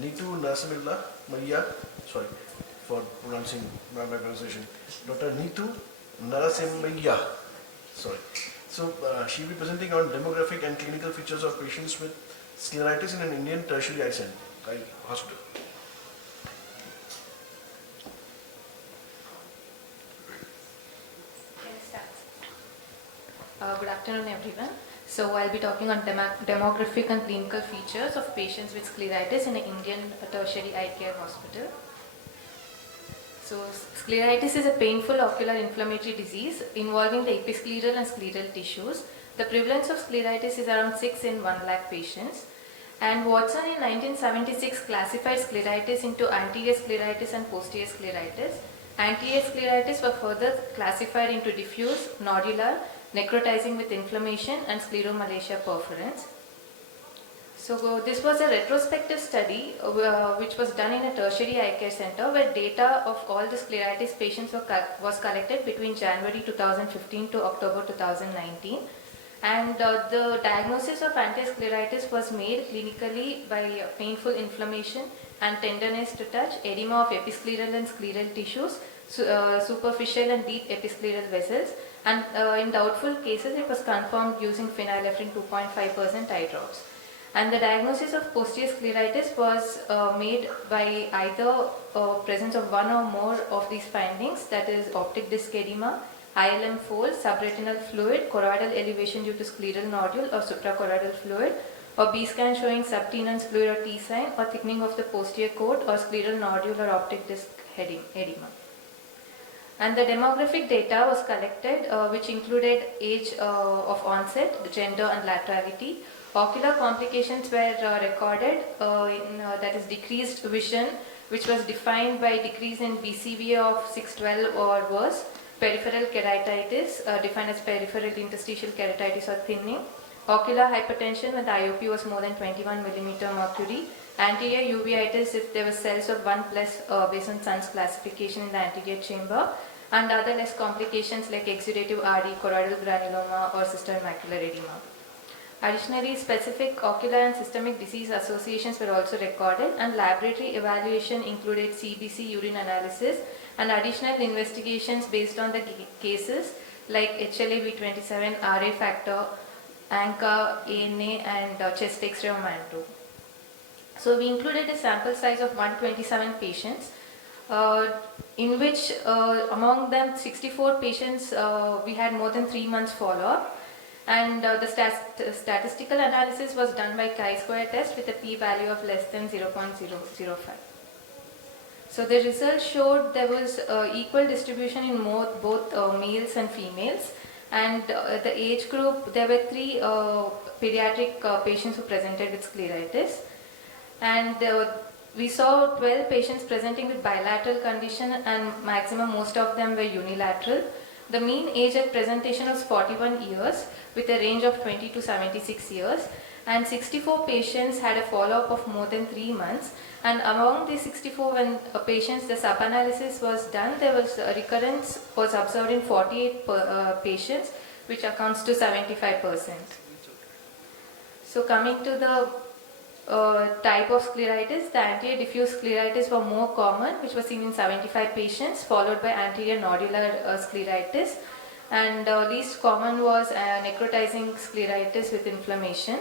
Neethu Narasimhaiah, sorry for pronouncing my pronunciation, Dr. Neethu Narasimhaiah, sorry. So she will be presenting on demographic and clinical features of patients with scleritis in an Indian tertiary eye hospital. Good afternoon, everyone. So I'll be talking on demographic and clinical features of patients with scleritis in an Indian tertiary eye care hospital. So scleritis is a painful ocular inflammatory disease involving the episcleral and scleral tissues. The prevalence of scleritis is around 6 in 1 lakh patients. And Watson in 1976 classified scleritis into anterior scleritis and posterior scleritis. Anterior scleritis were further classified into diffuse, nodular, necrotizing with inflammation, and scleromalacia perforans. So this was a retrospective study which was done in a tertiary eye care center where data of all the scleritis patients was collected between January 2015 to October 2019. And the diagnosis of anterior was made clinically by painful inflammation and tenderness to touch, edema of episcleral and scleral tissues, superficial and deep episcleral vessels, and in doubtful cases it was confirmed using phenylephrine 2.5% eye drops. And the diagnosis of posterior scleritis was made by either presence of one or more of these findings, that is optic disc edema, ILM fold, subretinal fluid, choroidal elevation due to scleral nodule or suprachoroidal fluid, or B scan showing subtenon's fluid or T sign, or thickening of the posterior coat or scleral nodule or optic disc edema. And the demographic data was collected which included age of onset, gender and laterality. Ocular complications were recorded that is decreased vision, which was defined by decrease in BCVA of 612 or worse, peripheral keratitis defined as peripheral interstitial keratitis or thinning, ocular hypertension when the IOP was more than 21 mm mercury, anterior uveitis if there were cells of 1 plus based on Sun's classification in the anterior chamber, and other less complications like exudative RD, choroidal granuloma or cystal macular edema. Additionally, specific ocular and systemic disease associations were also recorded, and laboratory evaluation included CBC urine analysis and additional investigations based on the cases like HLA-B27, RA factor, ANCA, ANA and chest X-ray or Manto. So we included a sample size of 127 patients in which among them 64 patients we had more than 3 months follow-up, and the statistical analysis was done by chi-square test with a p-value of less than 0.005. So the results showed there was equal distribution in both males and females, and the age group, there were 3 pediatric patients who presented with scleritis, and we saw 12 patients presenting with bilateral condition, and most of them were unilateral. The mean age at presentation was 41 years with a range of 20 to 76 years, and 64 patients had a follow-up of more than 3 months, and among the 64 patients the sub-analysis was done, there was a recurrence was observed in 48 patients, which accounts to 75%. So coming to the type of scleritis, the anterior diffuse scleritis were more common, which was seen in 75 patients, followed by anterior nodular scleritis, and least common was necrotizing scleritis with inflammation.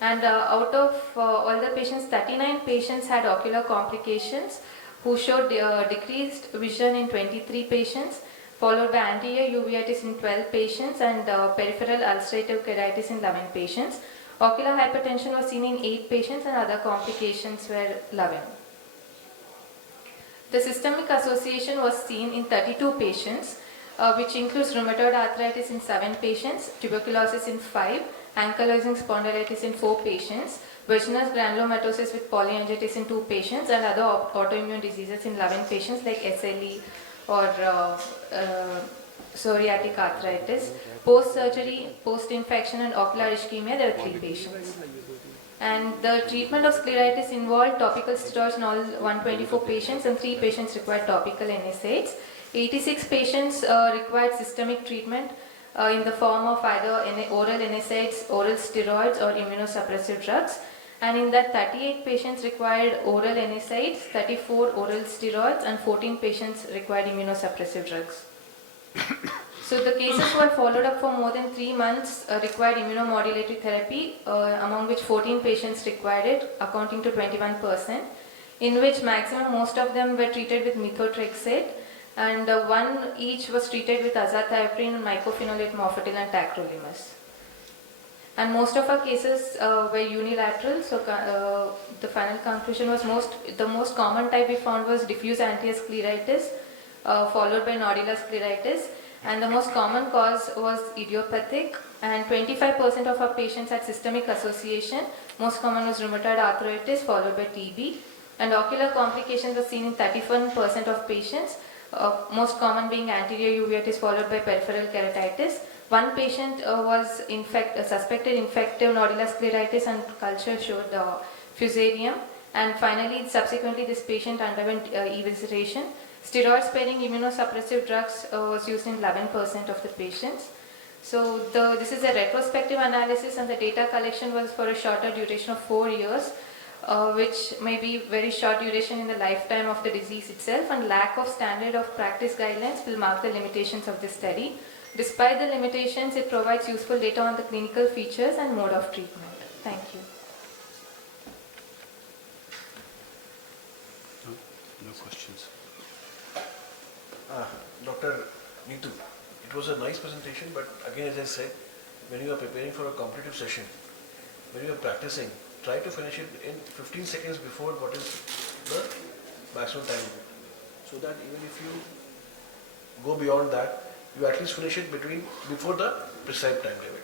And out of all the patients, 39 patients had ocular complications who showed decreased vision in 23 patients, followed by anterior uveitis in 12 patients and peripheral ulcerative keratitis in 11 patients. Ocular hypertension was seen in 8 patients and other complications were 11. The systemic association was seen in 32 patients, which includes rheumatoid arthritis in 7 patients, tuberculosis in 5, ankylosing spondylitis in 4 patients, virginous granulomatosis with polyangiitis in 2 patients, and other autoimmune diseases in 11 patients like SLE or psoriatic arthritis. Post-surgery, post-infection and ocular ischemia, there were 3 patients. And the treatment of scleritis involved topical steroids in all 124 patients, and 3 patients required topical NSAIDs. 86 patients required systemic treatment in the form of either oral NSAIDs, oral steroids or immunosuppressive drugs. And in that, 38 patients required oral NSAIDs, 34 oral steroids, and 14 patients required immunosuppressive drugs. So the cases were followed up for more than 3 months, required immunomodulatory therapy, among which 14 patients required it, accounting to 21%, in which maximum most of them were treated with methotrexate, and one each was treated with azathioprine, mycophenolate mofetil, and tacrolimus. And most of our cases were unilateral, so the final conclusion was the most common type we found was diffuse antiascleritis, followed by nodular scleritis, and the most common cause was idiopathic, and 25% of our patients had systemic association. Most common was rheumatoid arthritis, followed by TB, and ocular complications were seen in 31% of patients, most common being anterior uveitis, followed by peripheral keratitis. One patient was suspected infective nodular scleritis, and culture showed fusarium. And finally, subsequently, this patient underwent evisceration. Steroid-sparing immunosuppressive drugs was used in 11% of the patients. So this is a retrospective analysis, and the data collection was for a shorter duration of 4 years, which may be very short duration in the lifetime of the disease itself, and lack of standard of practice guidelines will mark the limitations of this study. Despite the limitations, it provides useful data on the clinical features and mode of treatment. Thank you. No questions. Dr. Neethu, it was a nice presentation, but again, as I said, when you are preparing for a competitive session, when you are practicing, try to finish it in 15 seconds before what is the maximum time limit. So that even if you go beyond that, you at least finish it before the prescribed time limit.